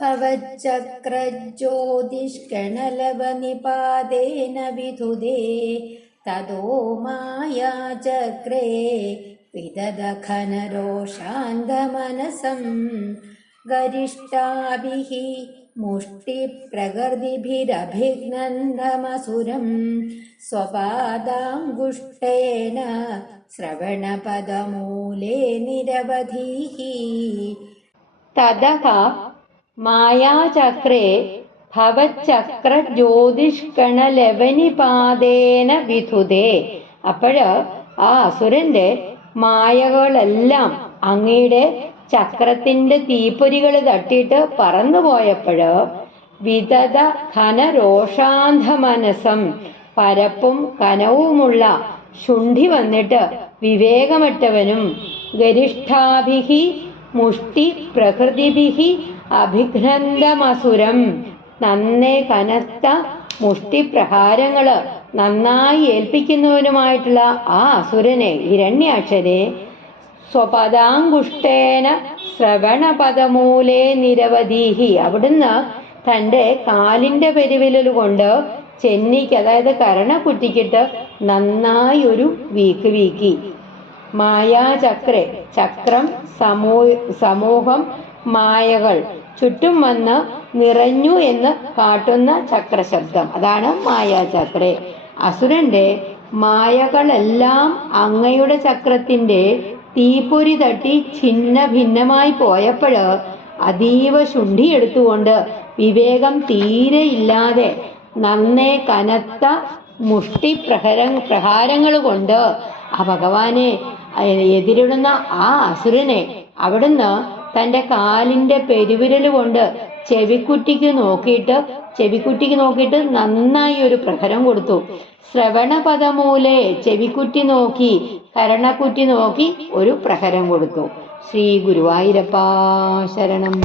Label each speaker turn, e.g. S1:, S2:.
S1: भवच्चक्रज्योतिष्कणलवनिपातेन विधुदे तदो मायाचक्रे विददखनरोषान्धमनसम् गरिष्ठाभिः मुष्टिप्रकृतिभिरभिघ्नन्दमसुरं स्वपादाङ्गुष्ठेन श्रवणपदमूले निरवधिः
S2: ततः മായാചക്രേ ഭവചക്രജ്യോതിഷ്കണലവനിപാതേന വിധുതേ. അപ്പോഴ് ആ അസുരന്റെ മായകളെല്ലാം അങ്ങയുടെ ചക്രത്തിന്റെ തീപ്പൊരികൾ തട്ടിയിട്ട് പറന്നുപോയപ്പോഴ് വിതത ഘനരോഷാന്ധ മനസ്സം പരപ്പും കനവുമുള്ള ശുണ്ഠി വന്നിട്ട് വിവേകമറ്റവനും ഗരിഷ്ഠാഭിഹി മുഷ്ടി പ്രകൃതിഭിഹി അഭിഘ്നന്ദമസുരം നന്നേ കനത്ത മുഷ്ടിപ്രഹാരങ്ങൾ നന്നായി ഏൽപ്പിക്കുന്നവനുമായിട്ടുള്ള ആ അസുരനെ ഹിരണ്യാക്ഷരെ സ്വപദാങ്കുഷ്ടേന ശ്രവണപദമൂലേ നിരവധീഹി. അവിടുന്ന് തന്റെ കാലിന്റെ പെരുവിരൽ കൊണ്ട് ചെന്നിക്ക് അതായത് കരണ കുറ്റിക്കിട്ട് നന്നായി ഒരു വീക്ക് വീക്കി. മായാചക്രെ ചക്രം സമൂ സമൂഹം മായകൾ. ചുറ്റും വന്ന് നിറഞ്ഞു എന്ന് കാട്ടുന്ന ചക്രശബ്ദം. അതാണ് മായാചക്രെ. അസുരന്റെ മായകളെല്ലാം അങ്ങയുടെ ചക്രത്തിന്റെ തീപ്പൊരി തട്ടി ഛിന്ന ഭിന്നമായി പോയപ്പോഴ് അതീവ ശുണ്ഠി എടുത്തുകൊണ്ട് വിവേകം തീരെ ഇല്ലാതെ നന്നേ കനത്ത മുഷ്ടി പ്രഹര പ്രഹാരങ്ങൾ കൊണ്ട് ആ ഭഗവാനെ എതിരിടുന്ന ആ അസുരനെ അവിടുന്ന് തന്റെ കാലിന്റെ പെരുവിരൽ കൊണ്ട് ചെവിക്കുറ്റിക്ക് നോക്കിയിട്ട് ചെവിക്കുറ്റിക്ക് നോക്കിയിട്ട് നന്നായി ഒരു പ്രഹരം കൊടുത്തു. ശ്രവണപദമൂലെ ചെവിക്കുറ്റി നോക്കി കരണക്കുറ്റി നോക്കി ഒരു പ്രഹരം കൊടുത്തു. ശ്രീ ഗുരുവായൂരപ്പാ ശരണം.